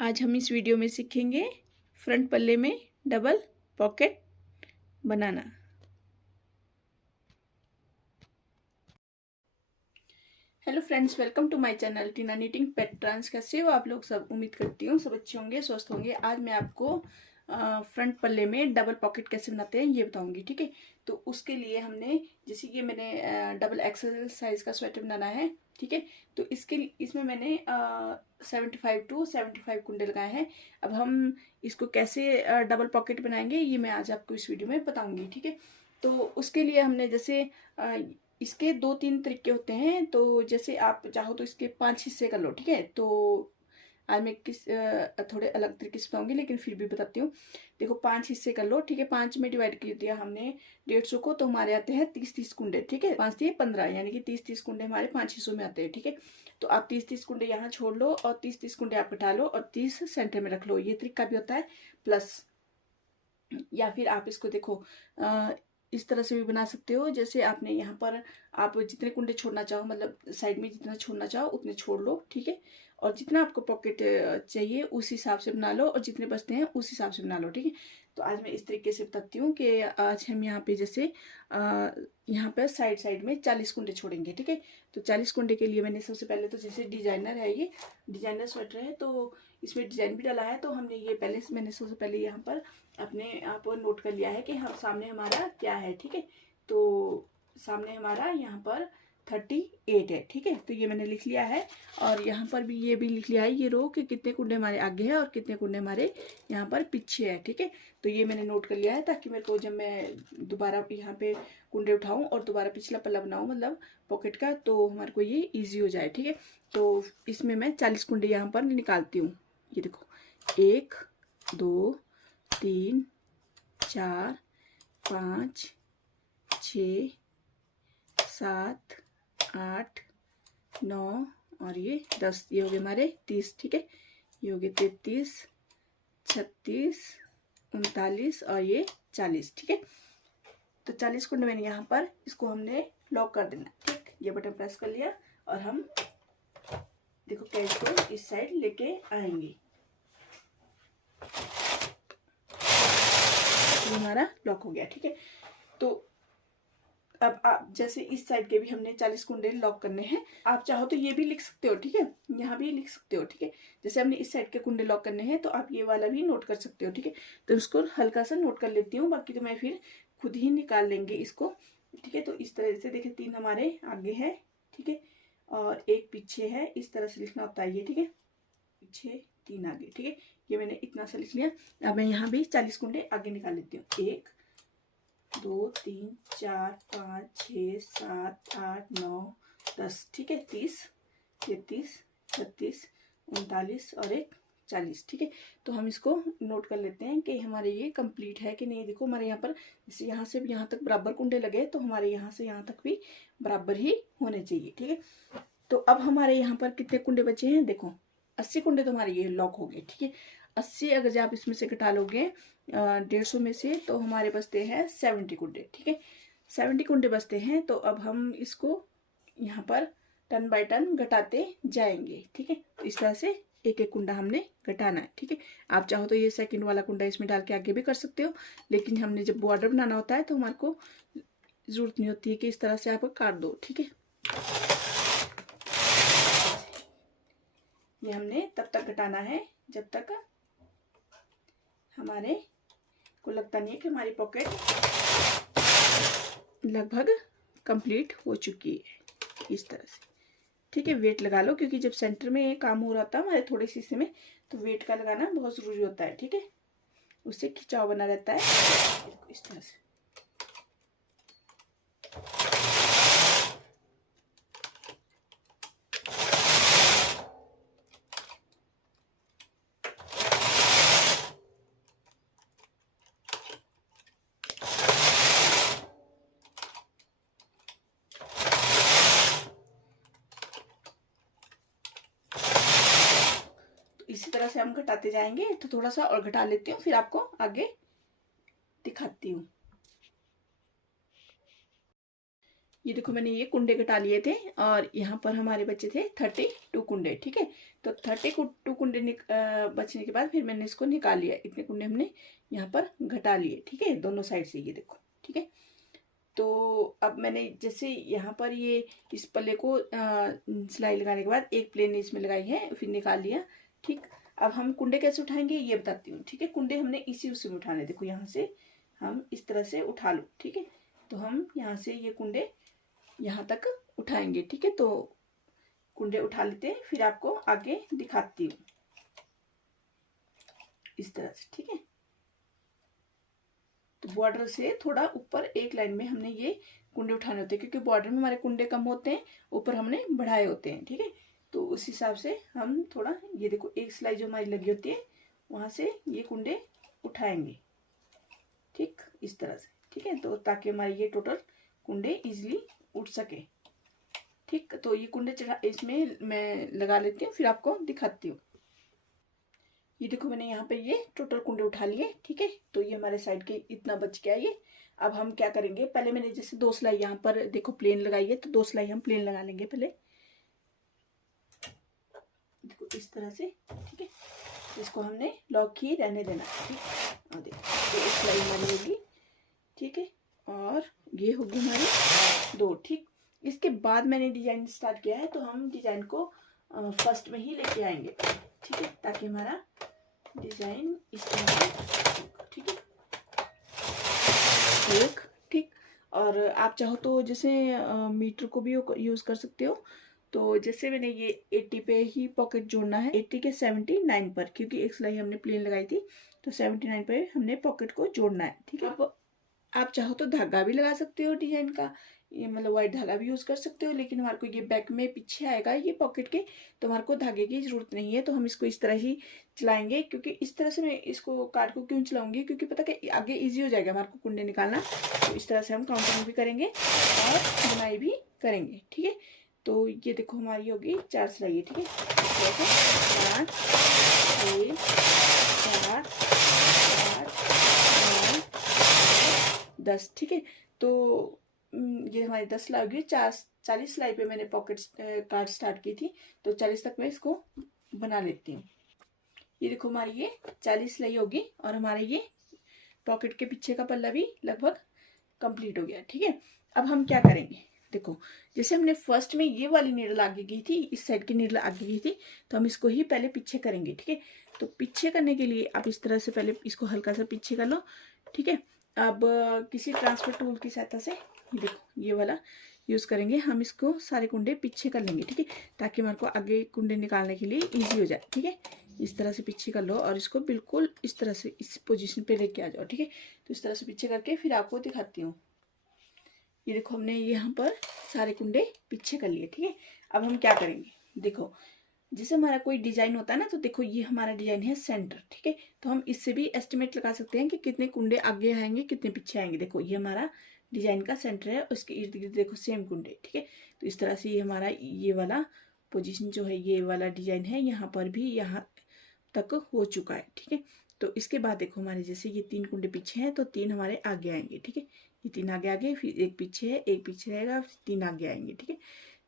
आज हम इस वीडियो में सीखेंगे फ्रंट पल्ले में डबल पॉकेट बनाना। Hello friends, welcome to my channel Tina knitting patterns. कैसे हो आप लोग सब? उम्मीद करती हूँ सब अच्छे होंगे, स्वस्थ होंगे। आज मैं आपको फ्रंट पल्ले में डबल पॉकेट कैसे बनाते हैं ये बताऊंगी, ठीक है। तो उसके लिए हमने, जैसे कि मैंने डबल एक्सेल साइज का स्वेटर बनाना है, ठीक है। तो इसमें मैंने 75 टू 75 कुंडे लगाए हैं। अब हम इसको कैसे डबल पॉकेट बनाएंगे ये मैं आज आपको इस वीडियो में बताऊंगी, ठीक है। तो उसके लिए हमने जैसे इसके 2-3 तरीके होते हैं। तो जैसे आप चाहो तो इसके 5 हिस्से कर लो, ठीक है। तो आज मैं थोड़े अलग तरीके से बताऊंगी, लेकिन फिर भी बताती हूँ। देखो, 5 हिस्से कर लो, ठीक है। 5 में डिवाइड कर दिया हमने 150 को, तो हमारे आते हैं 30-30 कुंडे, ठीक है। 5 दिए 15, यानी कि 30-30 कुंडे हमारे 5 हिस्सों में आते हैं, ठीक है। तो आप 30-30 कुंडे यहाँ छोड़ लो और 30-30 कुंडे आप हटा लो और 30 सेंटर में रख लो। ये तरीका भी होता है। प्लस या फिर आप इसको देखो, इस तरह से भी बना सकते हो। जैसे आपने यहाँ पर, आप जितने कुंडे छोड़ना चाहो, मतलब साइड में जितना छोड़ना चाहो उतने छोड़ लो, ठीक है। और जितना आपको पॉकेट चाहिए उस हिसाब से बना लो, और जितने बचते हैं उस हिसाब से बना लो, ठीक है। तो आज मैं इस तरीके से बताती हूँ कि आज हम यहाँ पे जैसे यहाँ पर साइड साइड में 40 कुंडे छोड़ेंगे, ठीक है। तो 40 कुंडे के लिए मैंने सबसे पहले, तो जैसे डिजाइनर है, ये डिजाइनर स्वेटर है, तो इसमें डिजाइन भी डाला है। तो हमने ये मैंने सबसे पहले यहाँ पर अपने आप नोट कर लिया है कि हम सामने हमारा क्या है, ठीक है। तो सामने हमारा यहाँ पर 38 है, ठीक है। तो ये मैंने लिख लिया है, और यहाँ पर भी ये भी लिख लिया है, ये रो कि कितने कुंडे हमारे आगे है और कितने कुंडे हमारे यहाँ पर पीछे है, ठीक है। तो ये मैंने नोट कर लिया है, ताकि मेरे को जब मैं दोबारा यहाँ पे कुंडे उठाऊं और दोबारा पिछला पल्ला बनाऊं, मतलब पॉकेट का, तो हमारे को ये ईजी हो जाए, ठीक है। तो इसमें मैं 40 कुंडे यहाँ पर निकालती हूँ। ये देखो, 1 2 3 4 5 6 7 8 9 और ये 10। ये हो गए हमारे 30, ठीक है। ये हो गए 33 36 39 और ये 40, ठीक है। तो 40 कुंडे मैंने यहाँ पर, इसको हमने लॉक कर देना, ठीक। ये बटन प्रेस कर लिया और हम देखो कैच को इस साइड लेके आएंगे, हमारा लॉक हो गया, ठीक है। तो अब आप जैसे इस साइड के भी हमने 40 कुंडे लॉक करने हैं। आप चाहो तो ये भी लिख सकते हो, ठीक है। यहाँ भी लिख सकते हो, ठीक है। जैसे हमने इस साइड के कुंडे लॉक करने हैं, तो आप ये वाला भी नोट कर सकते हो, ठीक है। तो इसको हल्का सा नोट कर लेती हूँ, बाकी तो मैं फिर खुद ही निकाल लेंगे इसको, ठीक है। तो इस तरह से देखिए, 3 हमारे आगे है, ठीक है, और 1 पीछे है। इस तरह से लिखना होता है ये, ठीक है। पीछे 3 आगे, ठीक है। ये मैंने इतना सा लिख लिया। अब मैं यहाँ भी 40 कुंडे आगे निकाल लेती हूँ। 1 2 3 4 5 6 7 8 9 10, ठीक है। 30 33 36 39 और 1 40, ठीक है। तो हम इसको नोट कर लेते हैं कि हमारे ये कंप्लीट है कि नहीं। देखो, हमारे यहाँ पर जैसे यहाँ से भी यहाँ तक बराबर कुंडे लगे, तो हमारे यहाँ से यहाँ तक भी बराबर ही होने चाहिए, ठीक है। तो अब हमारे यहाँ पर कितने कुंडे बचे हैं? देखो, 80 कुंडे तो हमारे ये लॉक हो गए, ठीक है। 80 अगर आप इसमें से घटा लोगे 150 में से, तो हमारे बचते हैं 70 कुंडे, ठीक है। 70 कुंडे बचते हैं। तो अब हम इसको यहाँ पर टन बाय टन घटाते जाएंगे, ठीक है। तो इस तरह से एक एक कुंडा हमने घटाना है, ठीक है। आप चाहो तो ये सेकंड वाला कुंडा इसमें डाल के आगे भी कर सकते हो, लेकिन हमने जब बॉर्डर बनाना होता है तो हमारे को जरूरत नहीं होती है कि इस तरह से आप काट दो, ठीक है। ये हमने तब तक घटाना है जब तक हमारे को लगता नहीं है कि हमारी पॉकेट लगभग कंप्लीट हो चुकी है, इस तरह से, ठीक है। वेट लगा लो, क्योंकि जब सेंटर में ये काम हो रहा था हमारे थोड़े से हिस्से में, तो वेट का लगाना बहुत ज़रूरी होता है, ठीक है। उससे खिंचाव बना रहता है, इस तरह से। इसी तरह से हम घटाते जाएंगे। तो थोड़ा सा और घटा लेती हूँ, फिर आपको आगे दिखाती हूँ। ये देखो मैंने ये कुंडे कटा लिए थे और यहाँ पर हमारे बचे थे 32 कुंडे। ठीक है, तो 32 कुंडे बचने के बाद फिर मैंने इसको निकाल लिया। इतने कुंडे हमने यहाँ पर घटा लिए। ठीक है, दोनों साइड से ये देखो। ठीक है, तो अब मैंने जैसे यहाँ पर ये इस पल्ले को सिलाई लगाने के बाद एक प्लेन इसमें लगाई है, फिर निकाल लिया। ठीक, अब हम कुंडे कैसे उठाएंगे ये बताती हूँ। ठीक है, कुंडे हमने इसी उसी में उठाने, देखो यहाँ से हम इस तरह से उठा लो। ठीक है, तो हम यहाँ से ये कुंडे यहाँ तक उठाएंगे। ठीक है, तो कुंडे उठा लेते हैं, फिर आपको आगे दिखाती हूँ इस तरह से। ठीक है, तो बॉर्डर से थोड़ा ऊपर एक लाइन में हमने ये कुंडे उठाने होते हैं, क्योंकि बॉर्डर में हमारे कुंडे कम होते हैं, ऊपर हमने बढ़ाए होते हैं। ठीक है, तो उस हिसाब से हम थोड़ा, ये देखो एक सिलाई जो हमारी लगी होती है वहां से ये कुंडे उठाएंगे। ठीक, इस तरह से। ठीक है, तो ताकि हमारे ये टोटल कुंडे इजीली उठ सके। ठीक, तो ये कुंडे इसमें मैं लगा लेती हूँ, फिर आपको दिखाती हूँ। ये देखो मैंने यहाँ पे ये टोटल कुंडे उठा लिए। ठीक है, तो ये हमारे साइड के इतना बच गया ये। अब हम क्या करेंगे, पहले मैंने जैसे 2 सिलाई यहाँ पर देखो प्लेन लगाई है, तो 2 सिलाई हम प्लेन लगा लेंगे पहले, देखो इस तरह से। ठीक है, इसको हमने लॉक ही रहने देना। ठीक, और देखो तो एक सिलाई हमारी होगी। ठीक है, और ये होगी हमारी 2। ठीक, इसके बाद मैंने डिजाइन स्टार्ट किया है, तो हम डिजाइन को फर्स्ट में ही लेके आएंगे। ठीक है, ताकि हमारा डिजाइन इस तरह से। ठीक है, एक। ठीक, और आप चाहो तो जैसे मीटर को भी यूज कर सकते हो। तो जैसे मैंने ये 80 पे ही पॉकेट जोड़ना है, 80 के 79 पर, क्योंकि एक सिलाई हमने प्लेन लगाई थी, तो 79 पे हमने पॉकेट को जोड़ना है। ठीक है, आप चाहो तो धागा भी लगा सकते हो डिजाइन का, ये मतलब वाइट धागा भी यूज कर सकते हो, लेकिन हमारे को ये बैक में पीछे आएगा ये पॉकेट के, तो हमारे को धागे की जरूरत नहीं है। तो हम इसको इस तरह ही चलाएंगे, क्योंकि इस तरह से मैं इसको कार्ड को क्यों चलाऊंगी, क्योंकि पता कि आगे इजी हो जाएगा हमारे को कुंडे निकालना। तो इस तरह से हम काउंटिंग भी करेंगे और बुनाई भी करेंगे। ठीक है, तो ये देखो हमारी होगी 4 सिलाई। ठीक है, 5 6 7 8 9 10। ठीक है, तो ये हमारी 10 सिलाई होगी। 40 सिलाई पे मैंने पॉकेट कार्ड स्टार्ट की थी, तो 40 तक मैं इसको बना लेती हूँ। ये देखो हमारी ये 40 सिलाई होगी, और हमारा ये पॉकेट के पीछे का पल्ला भी लगभग कंप्लीट हो गया। ठीक है, अब हम क्या करेंगे, देखो जैसे हमने फर्स्ट में ये वाली नीडल आगे गई थी, इस साइड की नीडल आगे गई थी, तो हम इसको ही पहले पीछे करेंगे। ठीक है, तो पीछे करने के लिए आप इस तरह से पहले इसको हल्का सा पीछे कर लो। ठीक है, अब किसी ट्रांसफर टूल की सहायता से देखो ये वाला यूज करेंगे, हम इसको सारे कुंडे पीछे कर लेंगे। ठीक है, ताकि हमारे को आगे कुंडे निकालने के लिए इजी हो जाए। ठीक है, इस तरह से पीछे कर लो और इसको बिल्कुल इस तरह से इस पोजीशन पे लेके आ जाओ। ठीक है, तो इस तरह से पीछे करके फिर आपको दिखाती हूँ। ये देखो हमने यहाँ पर सारे कुंडे पीछे कर लिए। ठीक है, अब हम क्या करेंगे, देखो जैसे हमारा कोई डिजाइन होता है ना, तो देखो ये हमारा डिजाइन है सेंटर। ठीक है, तो हम इससे भी एस्टिमेट लगा सकते हैं कि कितने कुंडे आगे आएंगे कितने पीछे आएंगे। देखो ये हमारा डिजाइन का सेंटर है, उसके इर्द गिर्द देखो सेम कुंडे। ठीक है, तो इस तरह से ये हमारा ये वाला पोजीशन जो है, ये वाला डिजाइन है, यहाँ पर भी यहाँ तक हो चुका है। ठीक है, तो इसके बाद देखो हमारे जैसे ये 3 कुंडे पीछे हैं, तो 3 हमारे आगे आएंगे। ठीक है, ये 3 आगे आगे, फिर एक पीछे है, एक पीछे रहेगा, फिर 3 आगे आएंगे। ठीक है,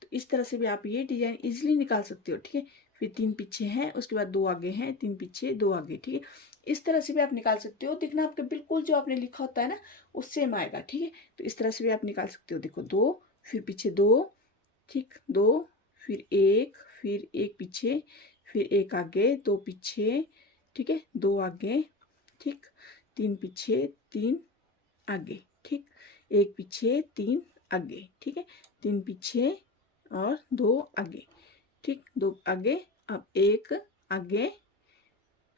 तो इस तरह से भी आप ये डिजाइन इजिली निकाल सकते हो। ठीक है, फिर 3 पीछे हैं, उसके बाद 2 आगे हैं, 3 पीछे 2 आगे। ठीक है, इस तरह से भी आप निकाल सकते हो। देखना आपके बिल्कुल जो आपने लिखा होता है ना वो सेम आएगा। ठीक है, तो इस तरह से भी आप निकाल सकते हो। देखो 2 फिर पीछे 2, ठीक 2 फिर 1, फिर 1 पीछे, फिर 1 आगे, 2 पीछे। ठीक है, 2 आगे, ठीक 3 पीछे 3 आगे। ठीक, 1 पीछे 3 आगे। ठीक है, 3 पीछे और 2 आगे। ठीक, 2 आगे, अब 1 आगे,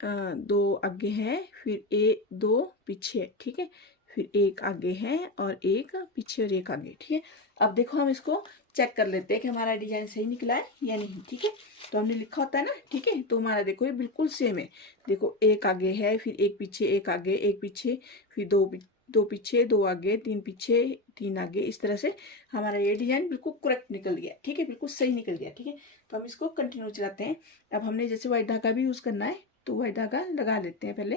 2 आगे है, फिर 2 पीछे। ठीक है, फिर 1 आगे है और 1 पीछे और 1 आगे। ठीक है, अब देखो हम इसको चेक कर लेते हैं कि हमारा डिजाइन सही निकला है या नहीं। ठीक है, तो हमने लिखा होता है ना। ठीक है, तो हमारा देखो ये बिल्कुल सेम है। देखो 1 आगे है, फिर 1 पीछे 1 आगे, 1 पीछे, फिर 2 पीछे 2 आगे, 3 पीछे 3 आगे। इस तरह से हमारा ये डिजाइन बिल्कुल करेक्ट निकल गया। ठीक है, बिल्कुल सही निकल गया। ठीक है, तो हम इसको कंटिन्यू चलाते हैं। अब हमने जैसे व्हाइट धागा भी यूज करना है, तो व्हाइट धागा लगा लेते हैं पहले।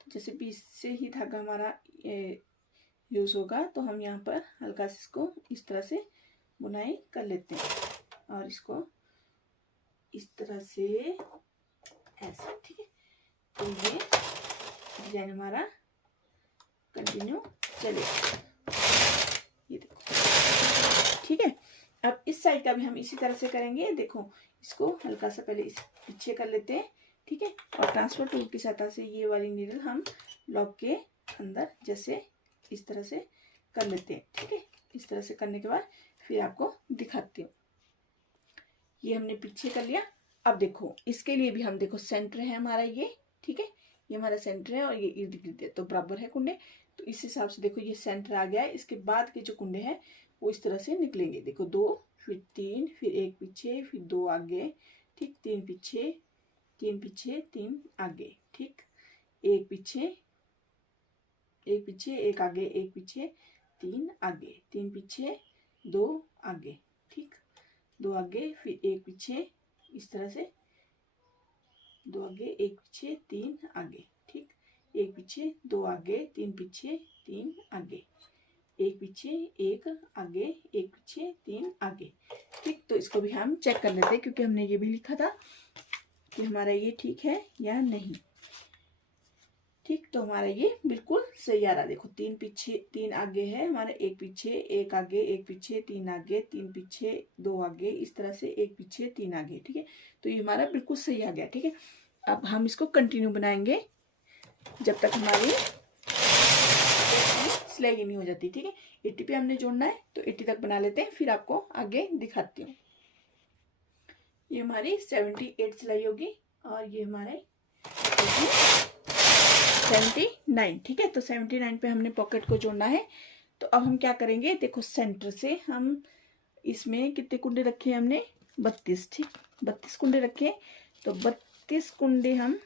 तो जैसे बीच से ही धागा हमारा यूज होगा, तो हम यहाँ पर हल्का से इसको इस तरह से बुनाई कर लेते हैं और इसको इस तरह से ऐसे, ठीक है। तो ये डिजाइन हमारा कंटिन्यू चलेगा, ये देखो, ठीक है। अब इस साइड का भी हम इसी तरह से करेंगे। देखो इसको हल्का सा पहले इस पीछे कर लेते हैं, ठीक है। और ट्रांसफर टूल की सहायता से ये वाली नीडल हम लॉक के अंदर जैसे इस तरह से कर लेते हैं, ठीक है। इस तरह से करने के बाद फिर आपको दिखाती हूँ। ये हमने पीछे कर लिया। अब देखो इसके लिए भी हम देखो सेंटर है हमारा ये, ठीक है। ये हमारा सेंटर है और ये इर्द गिर्द है, तो बराबर है कुंडे। तो इस हिसाब से देखो ये सेंटर आ गया है। इसके बाद के जो कुंडे हैं वो इस तरह से निकलेंगे। देखो 2, फिर 3, फिर 1 पीछे, फिर 2 आगे, ठीक। 3 पीछे, 3 पीछे, 3 आगे, ठीक। 1 पीछे, 1 पीछे, 1 आगे, 1 पीछे, 3 आगे, 3 पीछे, 2 आगे, ठीक। 2 आगे, फिर 1 पीछे, इस तरह से 2 आगे, 1 पीछे, 3 आगे, ठीक। 1 पीछे, 2 आगे, 3 पीछे, 3 आगे, 1 पीछे, 1 आगे, 1 पीछे, 3 आगे, ठीक। तो इसको भी हम चेक कर लेते हैं, क्योंकि हमने ये भी लिखा था कि हमारा ये ठीक है या नहीं, ठीक। तो हमारा ये बिल्कुल सही आ रहा है। देखो 3 पीछे, 3 आगे है हमारा, 1 पीछे, 1 आगे, 1 पीछे, 3 आगे, 3 पीछे, 2 आगे, इस तरह से 1 पीछे, 3 आगे, ठीक है। तो ये हमारा बिल्कुल सही आ गया, ठीक है। अब हम इसको कंटिन्यू बनाएंगे जब तक हमारी सिलाई नहीं हो जाती, ठीक है। 80 पे हमने जोड़ना है, तो 80 तक बना लेते हैं, फिर आपको आगे दिखाती हूँ। ये हमारी 78 सिलाई होगी और ये हमारे 79, ठीक है। तो 79 पे हमने पॉकेट को जोड़ना है। तो अब हम क्या करेंगे, देखो सेंटर से हम इसमें कितने कुंडे रखे हैं हमने, 32, ठीक। 32 कुंडे रखे। तो 32 कुंडे हम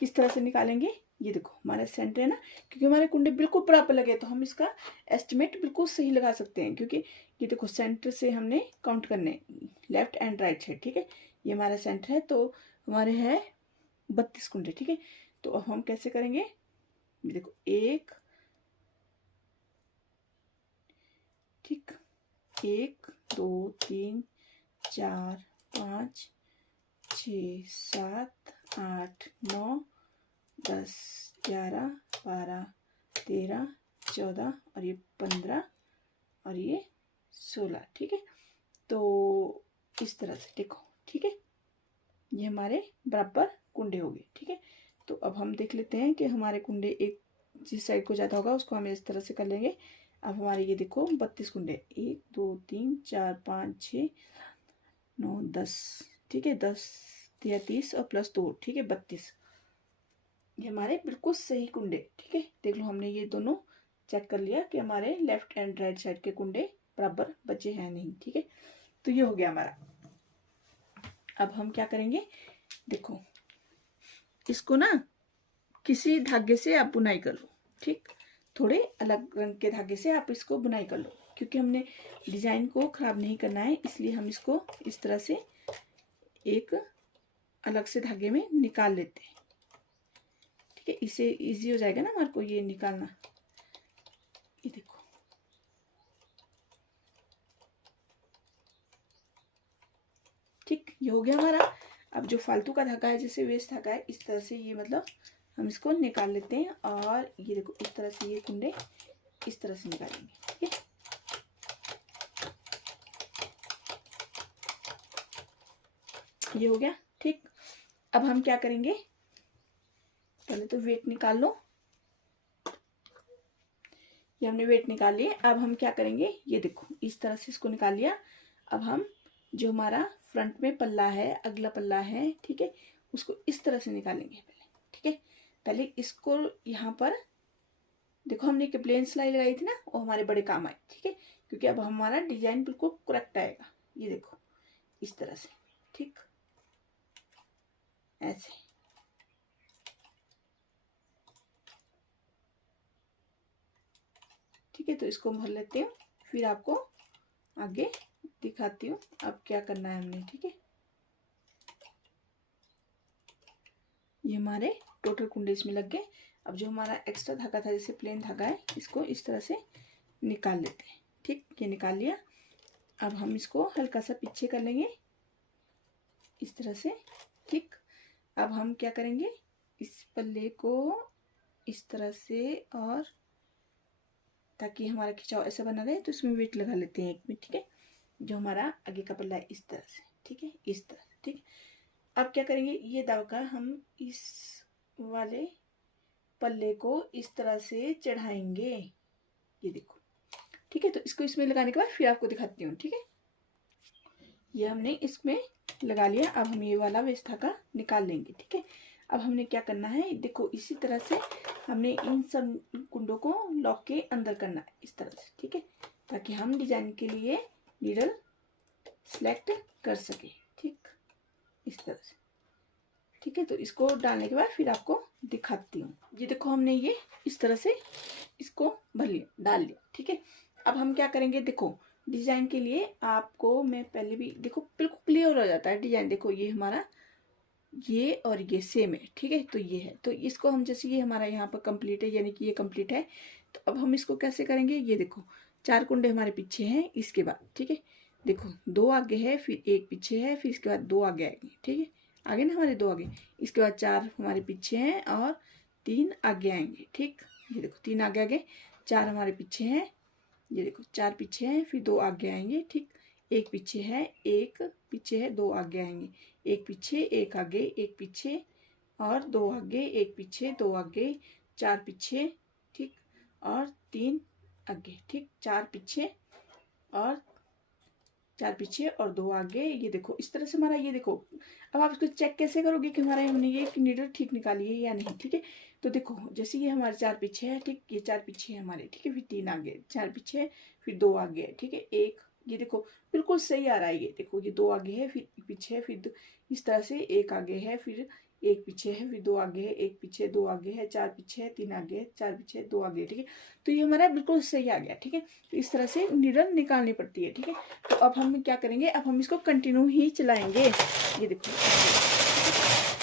किस तरह से निकालेंगे, ये देखो हमारा सेंटर है ना, क्योंकि हमारे कुंडे बिल्कुल बराबर लगे तो हम इसका एस्टिमेट बिल्कुल सही लगा सकते हैं। क्योंकि ये देखो सेंटर से हमने काउंट करने, लेफ्ट एंड राइट साइड, ठीक है। ये हमारा सेंटर है, तो हमारे है 32 कुंडे, ठीक है। तो अब हम कैसे करेंगे, ये देखो 1, ठीक, 1, 2, 3, 4, 5, 6, 7, 8, 9, 10, 11, 12, 13, 14 और ये 15 और ये 16, ठीक है। तो इस तरह से देखो, ठीक है। ये हमारे बराबर कुंडे हो गए, ठीक है। तो अब हम देख लेते हैं कि हमारे कुंडे एक जिस साइड को जाता होगा उसको हम इस तरह से कर लेंगे। अब हमारे ये देखो 32 कुंडे, 1, 2, 3, 4, 5, 6, 9, 10, ठीक है। 10 या 30 और प्लस 2, ठीक है, 32। ये हमारे बिल्कुल सही कुंडे, ठीक है। देख लो हमने ये दोनों चेक कर लिया कि हमारे लेफ्ट एंड राइट साइड के कुंडे बराबर बचे हैं नहीं, ठीक है। तो ये हो गया हमारा। अब हम क्या करेंगे, देखो इसको ना किसी धागे से आप बुनाई कर लो, ठीक। थोड़े अलग रंग के धागे से आप इसको बुनाई कर लो, क्योंकि हमने डिजाइन को खराब नहीं करना है, इसलिए हम इसको इस तरह से एक अलग से धागे में निकाल लेते हैं, ठीक है। इससे इजी हो जाएगा ना हमारे को ये निकालना। ये देखो, ठीक, ये हो गया हमारा। अब जो फालतू का धागा है, जैसे वेस्ट धागा है, इस तरह से ये मतलब हम इसको निकाल लेते हैं। और ये देखो इस तरह से ये कुंडे इस तरह से निकालेंगे, ठीक है। ये हो गया, ठीक। अब हम क्या करेंगे, पहले तो वेट निकाल लो। ये हमने वेट निकाल लिए। अब हम क्या करेंगे, ये देखो इस तरह से इसको निकाल लिया। अब हम जो हमारा फ्रंट में पल्ला है, अगला पल्ला है, ठीक है, उसको इस तरह से निकालेंगे पहले, ठीक है। पहले इसको यहाँ पर देखो हमने एक प्लेन सिलाई लगाई थी ना, वो हमारे बड़े काम आए, ठीक है। क्योंकि अब हमारा डिजाइन बिल्कुल करेक्ट आएगा। ये देखो इस तरह से, ठीक, ऐसे, ठीक है। तो इसको भर लेते हूँ, फिर आपको आगे दिखाती हूँ अब क्या करना है हमने, ठीक है। ये हमारे टोटल कुंडे इसमें लग गए। अब जो हमारा एक्स्ट्रा धागा था, जैसे प्लेन धागा है, इसको इस तरह से निकाल लेते हैं। ठीक, ये निकाल लिया। अब हम इसको हल्का सा पीछे कर लेंगे इस तरह से। ठीक, अब हम क्या करेंगे, इस पल्ले को इस तरह से, और ताकि हमारा खिंचाव ऐसा बना रहे, तो इसमें वेट लगा लेते हैं 1 मिनट। ठीक है, जो हमारा आगे का पल्ला है इस तरह से। ठीक है, इस तरह। ठीक, अब क्या करेंगे, ये धागा हम इस वाले पल्ले को इस तरह से चढ़ाएंगे, ये देखो। ठीक है, तो इसको इसमें लगाने के बाद फिर आपको दिखाती हूँ। ठीक है, ये हमने इसमें लगा लिया। अब हम ये वाला वेस्ट धागा निकाल लेंगे। ठीक है, अब हमने क्या करना है, देखो इसी तरह से हमने इन सब कुंडों को लॉक के अंदर करना है इस तरह से। ठीक है, ताकि हम डिजाइन के लिए नीडल सेलेक्ट कर सके। ठीक, इस तरह से। ठीक है, तो इसको डालने के बाद फिर आपको दिखाती हूँ। ये देखो, हमने ये इस तरह से इसको भर लिया, डाल लिया। ठीक है, अब हम क्या करेंगे, देखो डिजाइन के लिए आपको मैं पहले भी, देखो बिल्कुल क्लियर हो जाता है डिजाइन। देखो ये हमारा, ये और ये सेम है। ठीक है, तो ये है, तो इसको हम, जैसे ये हमारा यहाँ पर कंप्लीट है, यानी कि ये कंप्लीट है, तो अब हम इसको कैसे करेंगे, ये देखो 4 कुंडे हमारे पीछे हैं, इसके बाद। ठीक है, देखो 2 आगे है, फिर 1 पीछे है, फिर इसके बाद 2 आगे आएंगे। ठीक है, आगे ना हमारे 2 आगे, इसके बाद 4 हमारे पीछे हैं और 3 आगे आएंगे। ठीक, ये देखो 3 आगे आगे, 4 हमारे पीछे हैं, ये देखो 4 पीछे हैं, फिर 2 आगे आएंगे। ठीक, 1 पीछे है, 1 पीछे है, 2 आगे आएंगे, 1 पीछे, 1 आगे, 1 पीछे और 2 आगे, 1 पीछे, 2 आगे, 4 पीछे। ठीक, और 3 आगे। ठीक, 4 पीछे और 4 पीछे और 2 आगे। ये देखो इस तरह से हमारा, ये देखो। अब आप इसको चेक कैसे करोगे कि हमारा हमने ये नीडल ठीक निकाली है या नहीं। ठीक है, तो देखो जैसे ये हमारे 4 पीछे है, ठीक, ये 4 पीछे है हमारे। ठीक है, फिर 3 आगे, 4 पीछे, फिर 2 आगे है। ठीक है, 1, ये देखो बिल्कुल सही आ रहा है। ये देखो, ये 2 आगे है, फिर पीछे है, फिर इस तरह से 1 आगे है, फिर 1 पीछे है, फिर 2 आगे है, 1 पीछे, 2 आगे है, 4 पीछे है, 3 आगे है, 4 पीछे, 2 आगे। ठीक है, तो ये हमारा बिल्कुल सही आ गया। ठीक है, तो इस तरह से नीडल निकालनी पड़ती है। ठीक है, तो अब हम क्या करेंगे, अब हम इसको कंटिन्यू ही चलाएंगे। ये देखो,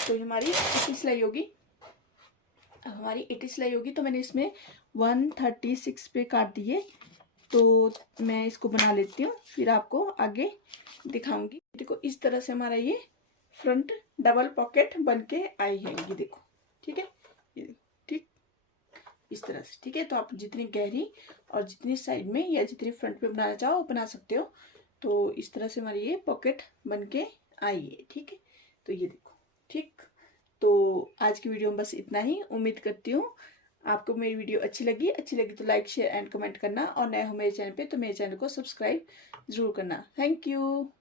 तो हमारी 80 सिलाई होगी। अब हमारी 80 सिलाई होगी, तो मैंने इसमें 136 पे काट दिए। तो मैं इसको बना लेती हूँ, फिर आपको आगे दिखाऊंगी। देखो इस तरह से हमारा ये फ्रंट डबल पॉकेट बन के आई है, ये देखो। ठीक है, ये देखो। ठीक, इस तरह से। ठीक है, तो आप जितनी गहरी और जितनी साइड में या जितनी फ्रंट पे बनाना चाहो बना सकते हो। तो इस तरह से हमारी ये पॉकेट बन के आई है। ठीक है, तो ये देखो। ठीक, तो आज की वीडियो में बस इतना ही। उम्मीद करती हूँ आपको मेरी वीडियो अच्छी लगी तो लाइक, शेयर एंड कमेंट करना, और नए हो मेरे चैनल पे तो मेरे चैनल को सब्सक्राइब जरूर करना। Thank you.